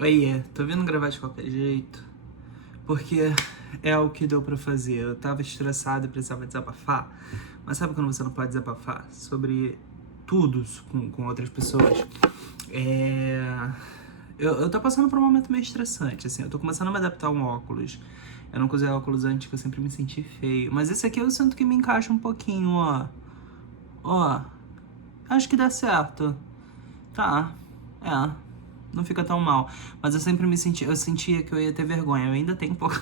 Oiê, tô vindo gravar de qualquer jeito, porque é o que deu pra fazer. Eu tava estressado e precisava desabafar, mas sabe quando você não pode desabafar sobre tudo com outras pessoas? É... eu tô passando por um momento meio estressante, assim, eu tô começando a me adaptar a um óculos. Eu nunca usei óculos antes, que eu sempre me senti feio, mas esse aqui eu sinto que me encaixa um pouquinho, ó. Ó, acho que dá certo. Tá, é, não fica tão mal. Mas eu sentia que eu ia ter vergonha. Eu ainda tenho um pouco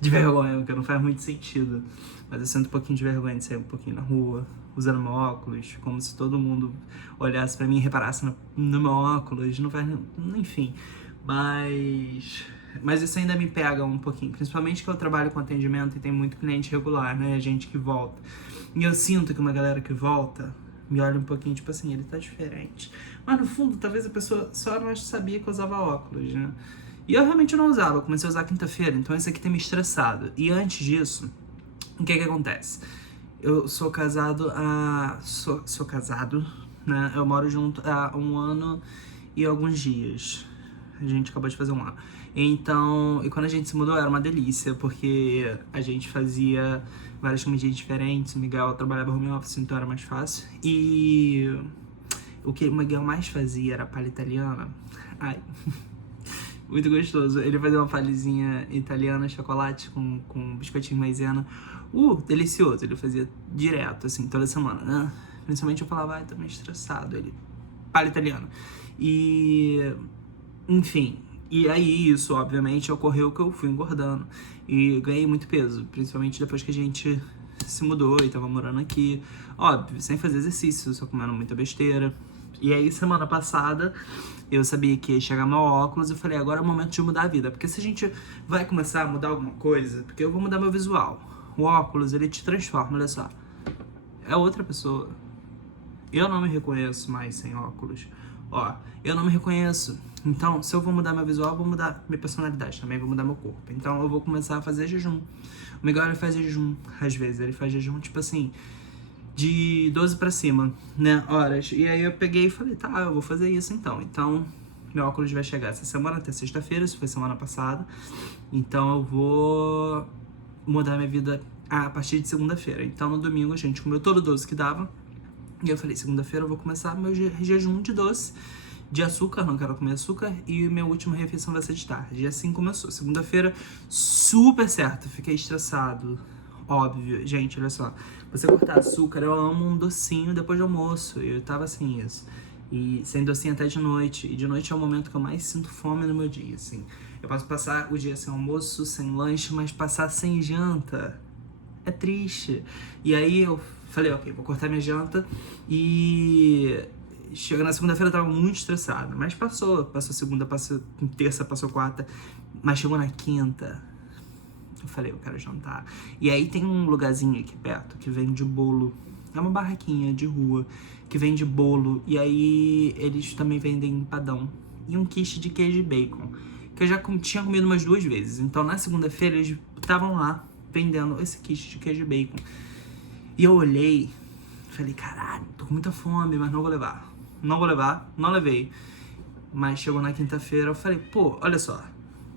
de vergonha, porque não faz muito sentido. Mas eu sinto um pouquinho de vergonha de sair um pouquinho na rua, usando meu óculos, como se todo mundo olhasse pra mim e reparasse no meu óculos. Não faz, enfim. Mas isso ainda me pega um pouquinho, principalmente que eu trabalho com atendimento e tem muito cliente regular, né? Gente que volta. E eu sinto que uma galera que volta me olha um pouquinho, tipo assim, ele tá diferente. Mas no fundo, talvez a pessoa só não sabia que eu usava óculos, né? E eu realmente não usava, eu comecei a usar quinta-feira, então isso aqui tem me estressado. E antes disso, o que acontece? Eu sou casado há... Sou casado, né? Eu moro junto há 1 ano e alguns dias. A gente acabou de fazer 1 ano. Então, e quando a gente se mudou era uma delícia, porque a gente fazia várias comidinhas diferentes. O Miguel trabalhava home office, então era mais fácil. E o que o Miguel mais fazia era palha italiana. Ai, muito gostoso. Ele fazia uma palhazinha italiana, chocolate com biscoitinho maisena. Delicioso. Ele fazia direto, assim, toda semana, né? Principalmente eu falava, ai, tô meio estressado. Ele, palha italiana. E, enfim, e aí isso, obviamente, ocorreu que eu fui engordando. E ganhei muito peso, principalmente depois que a gente se mudou e tava morando aqui. Óbvio, sem fazer exercício, só comendo muita besteira. E aí, semana passada, eu sabia que ia chegar meu óculos e eu falei, agora é o momento de mudar a vida. Porque se a gente vai começar a mudar alguma coisa, porque eu vou mudar meu visual. O óculos, ele te transforma, olha só. É outra pessoa. Eu não me reconheço mais sem óculos. Ó, eu não me reconheço. Então, se eu vou mudar meu visual, eu vou mudar minha personalidade também, vou mudar meu corpo. Então, eu vou começar a fazer jejum. O Miguel, ele faz jejum, às vezes. Ele faz jejum, tipo assim, de 12 pra cima, né, horas. E aí eu peguei e falei, tá, eu vou fazer isso então. Então, meu óculos vai chegar essa semana, até sexta-feira, isso foi semana passada. Então eu vou mudar minha vida a partir de segunda-feira. Então no domingo a gente comeu todo o doce que dava. E eu falei, segunda-feira eu vou começar meu jejum de doce, de açúcar, não quero comer açúcar, e minha última refeição vai ser de tarde. E assim começou. Segunda-feira, super certo, fiquei estressado. Óbvio, gente, olha só. Você cortar açúcar, eu amo um docinho depois do almoço. Eu tava sem isso. E sem docinho até de noite. E de noite é o momento que eu mais sinto fome no meu dia, assim. Eu posso passar o dia sem almoço, sem lanche, mas passar sem janta é triste. E aí eu falei, ok, vou cortar minha janta. E chega na segunda-feira eu tava muito estressado. Mas passou segunda, passou terça, passou quarta. Mas chegou na quinta. Eu falei, eu quero jantar. E aí tem um lugarzinho aqui perto que vende bolo. É uma barraquinha de rua que vende bolo. E aí eles também vendem empadão. E um quiche de queijo e bacon. Que eu já tinha comido umas 2 vezes. Então na segunda-feira eles estavam lá vendendo esse quiche de queijo e bacon. E eu olhei, falei, caralho, tô com muita fome, mas não vou levar. Não vou levar, não levei. Mas chegou na quinta-feira, eu falei, pô, olha só.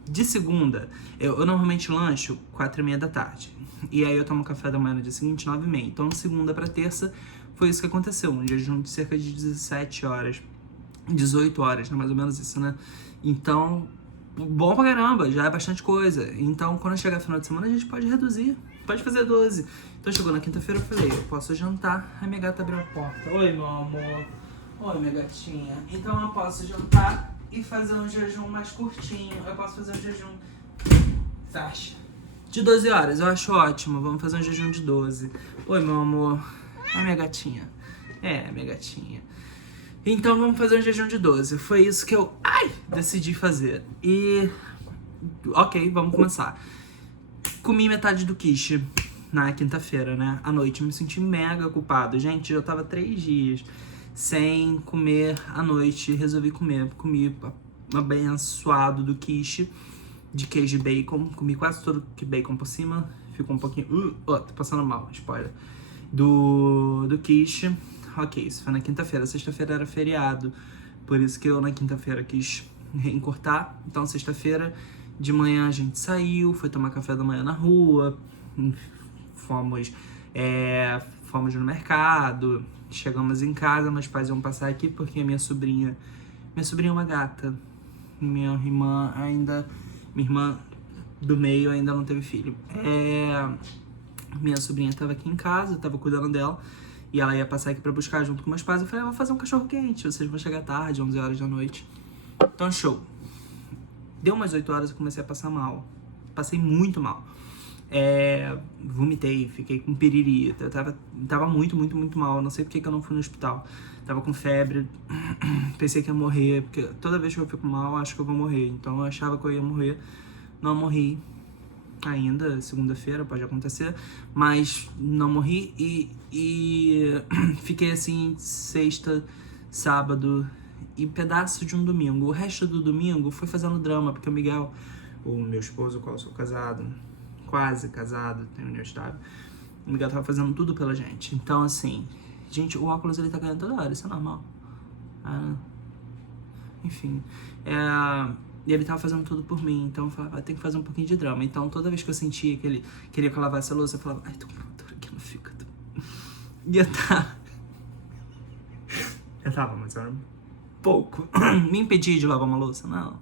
De segunda, eu normalmente lancho 4h30 da tarde. E aí eu tomo café da manhã no dia seguinte, 9h30. Então, segunda pra terça, foi isso que aconteceu. Um jejum de cerca de 17 horas. 18 horas, né? Mais ou menos isso, né? Então, bom pra caramba, já é bastante coisa. Então, quando chegar final de semana, a gente pode reduzir. Pode fazer 12. Então, chegou na quinta-feira, eu falei, eu posso jantar. Aí minha gata abriu a porta. Oi, meu amor. Oi, minha gatinha. Então, eu posso jantar e fazer um jejum mais curtinho. Eu posso fazer um jejum, fecha, de 12 horas, eu acho ótimo. Vamos fazer um jejum de 12. Oi, meu amor. É minha gatinha. É, minha gatinha. Então vamos fazer um jejum de 12. Foi isso que eu decidi fazer. E ok, vamos começar. Comi metade do quiche na quinta-feira, né? À noite. Me senti mega culpado. Gente, eu tava 3 dias sem comer à noite. Resolvi comer. Comi um abençoado do quiche de queijo e bacon. Comi quase todo o bacon por cima. Ficou um pouquinho... tô passando mal, spoiler. Do quiche. Ok, isso foi na quinta-feira. Sexta-feira era feriado. Por isso que eu na quinta-feira quis encurtar. Então, sexta-feira de manhã a gente saiu, foi tomar café da manhã na rua, fomos no mercado, chegamos em casa, meus pais iam passar aqui porque minha sobrinha é uma gata. Minha irmã do meio ainda não teve filho. Minha sobrinha tava aqui em casa, eu tava cuidando dela, e ela ia passar aqui pra buscar junto com meus pais. Eu falei, vou fazer um cachorro quente, vocês vão chegar tarde, 11 horas da noite. Então, show. Deu umas 8 horas, eu comecei a passar mal. Passei muito mal. Vomitei, fiquei com piriri. Eu tava muito, muito, muito mal. Não sei porque que eu não fui no hospital. Tava com febre. Pensei que ia morrer, porque toda vez que eu fico mal, eu acho que eu vou morrer. Então eu achava que eu ia morrer. Não morri ainda, segunda-feira, pode acontecer. Mas não morri e fiquei assim, sexta, sábado e pedaço de um domingo. O resto do domingo foi fazendo drama, porque o Miguel, o meu esposo, com o qual eu sou casado, quase casado, tem união estável, o Miguel tava fazendo tudo pela gente. Então, assim, gente, o óculos ele tá caindo toda hora, isso é normal. Enfim, e ele tava fazendo tudo por mim, então eu falava, tem que fazer um pouquinho de drama. Então, toda vez que eu sentia que ele queria que eu lavasse a louça, eu falava, ai, tô com uma dor aqui no fígado. E eu tava, mas era pouco. Me impedia de lavar uma louça? Não.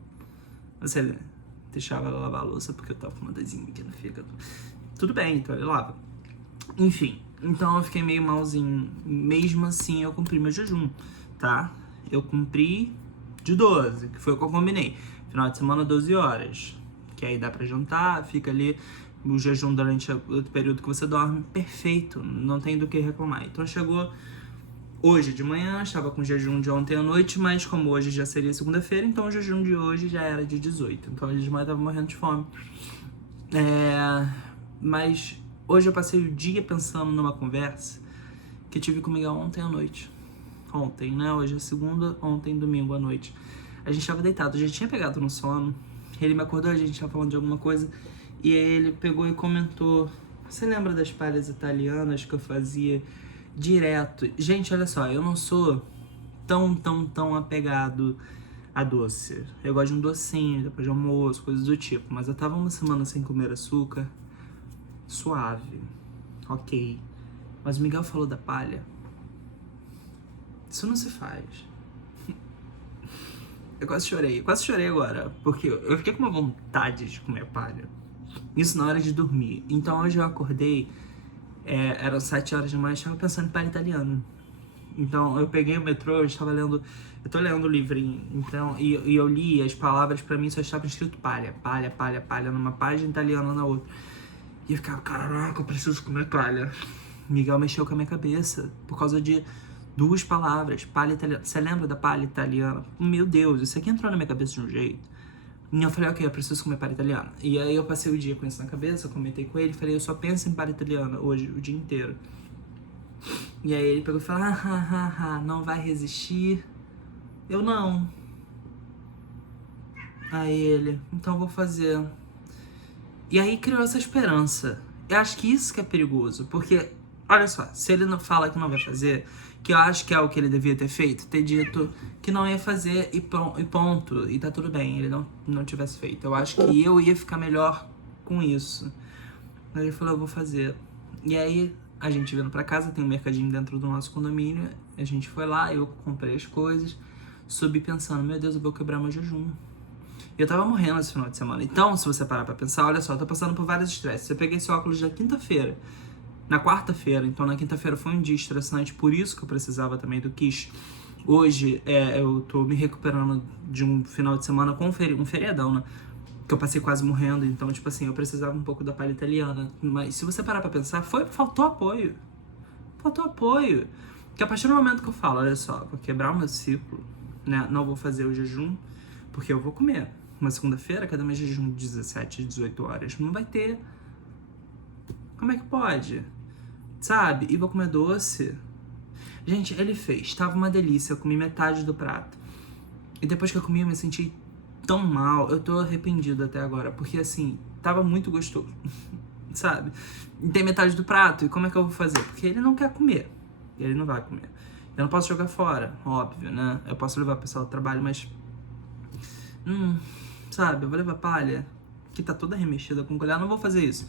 Você deixava ela lavar a louça porque eu tava com uma dorzinha aqui no fígado. Tudo bem, então ele lava. Enfim, então eu fiquei meio malzinho. Mesmo assim, eu cumpri meu jejum, tá? Eu cumpri de 12, que foi o que eu combinei. Final de semana, 12 horas. Que aí dá pra jantar, fica ali o jejum durante o período que você dorme. Perfeito, não tem do que reclamar. Então chegou hoje de manhã, estava com jejum de ontem à noite, mas como hoje já seria segunda-feira, então o jejum de hoje já era de 18. Então hoje de manhã eu tava morrendo de fome. Mas hoje eu passei o dia pensando numa conversa que eu tive com o Miguel ontem à noite. Ontem, né? Hoje é segunda, ontem domingo à noite. A gente tava deitado, já tinha pegado no sono. Ele me acordou, a gente tava falando de alguma coisa. E aí ele pegou e comentou, você lembra das palhas italianas que eu fazia direto? Gente, olha só, eu não sou tão apegado a doce. Eu gosto de um docinho, depois de almoço, coisas do tipo. Mas eu tava uma semana sem comer açúcar. Suave. Ok. Mas o Miguel falou da palha. Isso não se faz. Eu quase chorei agora, porque eu fiquei com uma vontade de comer palha. Isso na hora de dormir. Então hoje eu acordei, eram 7 horas da manhã, eu estava pensando em palha italiana. Então eu peguei o metrô, eu tô lendo o livrinho, então, e eu li as palavras, pra mim só estava escrito palha, numa página, italiana na outra. E eu ficava, caraca, eu preciso comer palha. Miguel mexeu com a minha cabeça, por causa de 2 palavras, palha italiana. Você lembra da palha italiana? Meu Deus, isso aqui entrou na minha cabeça de um jeito. E eu falei, ok, eu preciso comer palha italiana. E aí eu passei o dia com isso na cabeça, eu comentei com ele, falei, eu só penso em palha italiana hoje, o dia inteiro. E aí ele pegou e falou, não vai resistir? Eu não. Aí ele, então eu vou fazer. E aí criou essa esperança. Eu acho que isso que é perigoso, porque, olha só, se ele não fala que não vai fazer, que eu acho que é o que ele devia ter feito, ter dito que não ia fazer e ponto, e tá tudo bem, ele não tivesse feito. Eu acho que eu ia ficar melhor com isso. Aí ele falou, eu vou fazer. E aí a gente vindo pra casa, tem um mercadinho dentro do nosso condomínio, a gente foi lá, eu comprei as coisas, subi pensando, meu Deus, eu vou quebrar meu jejum. E eu tava morrendo esse final de semana. Então, se você parar pra pensar, olha só, eu tô passando por vários estresses. Eu peguei esse óculos na quinta-feira, na quarta-feira, então na quinta-feira foi um dia estressante, por isso que eu precisava também do quiche. Hoje, eu tô me recuperando de um final de semana com um feriadão, né? Que eu passei quase morrendo, então, tipo assim, eu precisava um pouco da palha italiana. Mas se você parar pra pensar, faltou apoio. Faltou apoio. Porque a partir do momento que eu falo, olha só, vou quebrar o meu ciclo, né? Não vou fazer o jejum, porque eu vou comer. Uma segunda-feira, cada mês jejum de 17, 18 horas. Não vai ter. Como é que pode? Sabe? E vou comer doce. Gente, ele fez. Tava uma delícia. Eu comi metade do prato. E depois que eu comi, eu me senti tão mal. Eu tô arrependido até agora. Porque, assim, tava muito gostoso. Sabe? E tem metade do prato. E como é que eu vou fazer? Porque ele não quer comer. Ele não vai comer. Eu não posso jogar fora, óbvio, né? Eu posso levar o pessoal ao trabalho, mas sabe, eu vou levar palha, que tá toda remexida com colher, não vou fazer isso.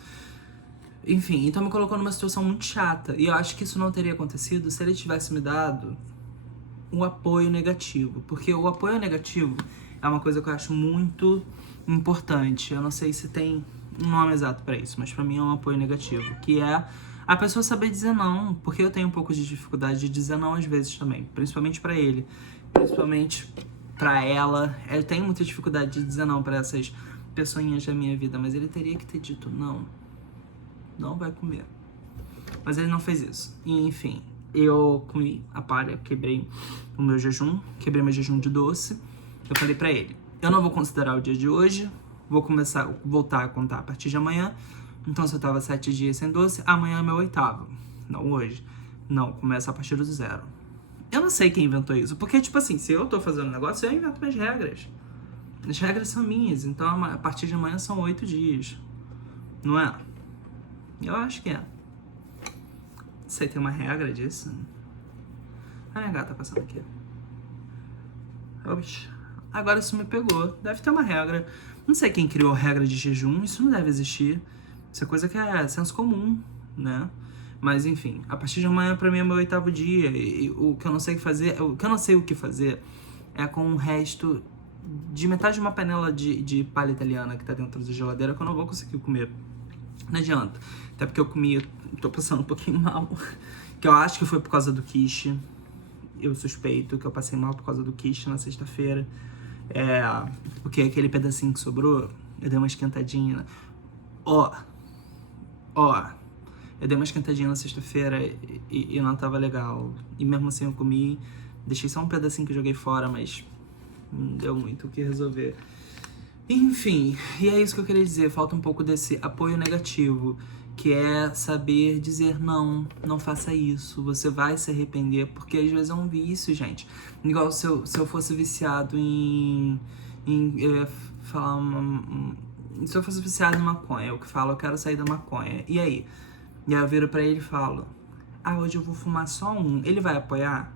Enfim, então me colocou numa situação muito chata. E eu acho que isso não teria acontecido se ele tivesse me dado um apoio negativo. Porque o apoio negativo é uma coisa que eu acho muito importante. Eu não sei se tem um nome exato pra isso, mas pra mim é um apoio negativo. Que é a pessoa saber dizer não. Porque eu tenho um pouco de dificuldade de dizer não às vezes também. Principalmente pra ele. Principalmente pra ela. Eu tenho muita dificuldade de dizer não pra essas pessoinhas da minha vida. Mas ele teria que ter dito não. Não vai comer. Mas ele não fez isso. E, enfim, eu comi a palha, quebrei o meu jejum, quebrei meu jejum de doce. Eu falei pra ele, eu não vou considerar o dia de hoje, vou voltar a contar a partir de amanhã. Então, se eu tava 7 dias sem doce, amanhã é meu 8º. Não hoje. Não, começa a partir do 0. Eu não sei quem inventou isso, porque, tipo assim, se eu tô fazendo um negócio, eu invento minhas regras. As regras são minhas, então a partir de amanhã são 8 dias. Não é? Eu acho que é. Não sei, tem uma regra disso. A minha gata tá passando aqui. Ops. Agora isso me pegou. Deve ter uma regra. Não sei quem criou a regra de jejum. Isso não deve existir. Isso é coisa que é senso comum, né? Mas enfim, a partir de amanhã pra mim é meu 8º dia. E o que eu não sei fazer, o que eu não sei o que fazer é com o resto de metade de uma panela de palha italiana que tá dentro da geladeira que eu não vou conseguir comer. Não adianta. Até porque eu comi, tô passando um pouquinho mal. Que eu acho que foi por causa do quiche. Eu suspeito que eu passei mal por causa do quiche na sexta-feira. Porque aquele pedacinho que sobrou, eu dei uma esquentadinha. Ó. Eu dei uma esquentadinha na sexta-feira e não tava legal. E mesmo assim eu comi. Deixei só um pedacinho que eu joguei fora, mas não deu muito o que resolver. Enfim, e é isso que eu queria dizer, falta um pouco desse apoio negativo, que é saber dizer não, não faça isso, você vai se arrepender, porque às vezes é um vício, gente. Igual se eu fosse viciado eu ia falar se eu fosse viciado em maconha, eu que falo, eu quero sair da maconha, e aí? E aí eu viro pra ele e falo, hoje eu vou fumar só um, ele vai apoiar?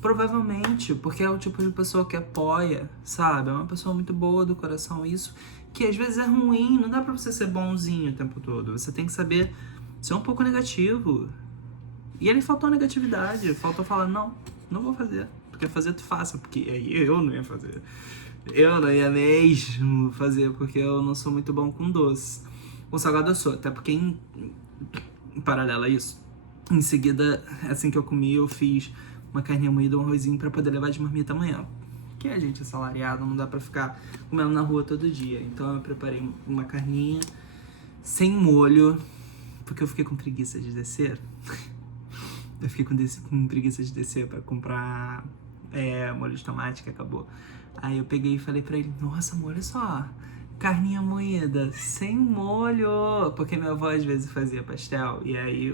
Provavelmente, porque é o tipo de pessoa que apoia, sabe? É uma pessoa muito boa do coração. Isso que às vezes é ruim, não dá pra você ser bonzinho o tempo todo. Você tem que saber ser um pouco negativo. E ele faltou negatividade, faltou falar, não vou fazer. Porque fazer tu faça, porque aí eu não ia fazer. Eu não ia mesmo fazer, porque eu não sou muito bom com doce. Com salgado eu sou, até porque em paralelo a isso, em seguida, assim que eu comi, eu fiz uma carninha moída, um arrozinho pra poder levar de marmita amanhã. Que a gente é assalariado, não dá pra ficar comendo na rua todo dia. Então eu preparei uma carninha sem molho, porque eu fiquei com preguiça de descer. Eu fiquei com preguiça de descer pra comprar molho de tomate, que acabou. Aí eu peguei e falei pra ele, nossa, amor, olha só, carninha moída, sem molho. Porque minha avó às vezes fazia pastel, e aí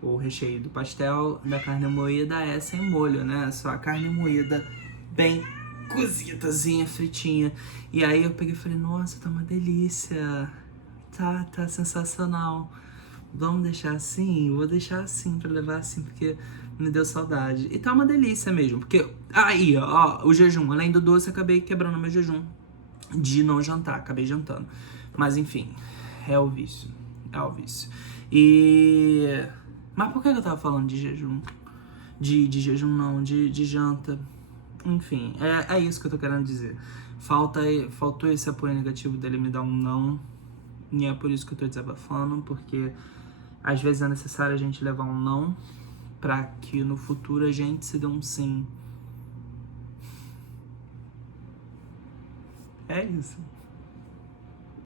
o recheio do pastel da carne moída é sem molho, né? Só a carne moída bem cozidazinha, fritinha. E aí eu peguei e falei, nossa, tá uma delícia. Tá sensacional. Vamos deixar assim? Vou deixar assim pra levar assim, porque me deu saudade. E tá uma delícia mesmo, porque aí, ó, o jejum, além do doce, acabei quebrando meu jejum de não jantar, acabei jantando. Mas enfim, é o vício. Mas por que eu tava falando de jejum? De jejum não, de janta. Enfim, é isso que eu tô querendo dizer. Faltou esse apoio negativo dele me dar um não. E é por isso que eu tô desabafando, porque às vezes é necessário a gente levar um não pra que no futuro a gente se dê um sim. É isso.